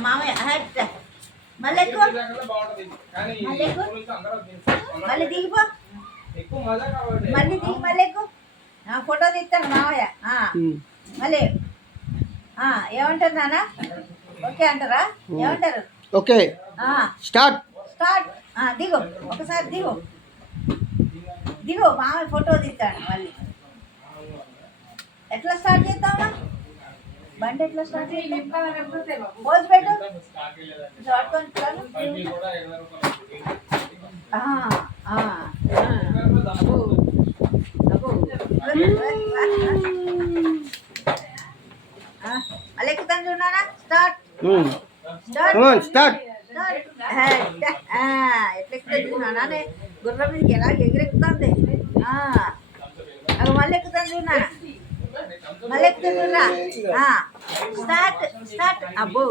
మామయ్య మళ్ళీ ఎక్కువ మళ్ళీ దిగిపో మళ్ళీ దిగి మళ్ళీ ఎక్కువ ఫోటో తీస్తాను మామయ్య మళ్ళీ ఏమంటారు నాన్న ఓకే అంటారా ఏమంటారు ఓకే స్టార్ట్ స్టార్ట్ దిగు ఒకసారి దిగు దిగు మామయ్య ఫోటో తీస్తాడు మళ్ళీ ఎట్లా స్టార్ట్ చేస్తావా బండి ఎట్లా స్టార్ట్ చేస్తావు పోజ్ పెట్టు మళ్ళీ ఎక్కుతాను చూడానా స్టార్ట్ స్టార్ట్ ఎట్లా ఎక్కుతా చూడానా గుర్రం మీదకి ఎలా ఎగిరెక్కుతుంది అది మళ్ళీ ఎక్కుతాను చూడానా మళ్ళీ ఎక్కుతున్నా స్టార్ట్ స్టార్ట్ అబ్బో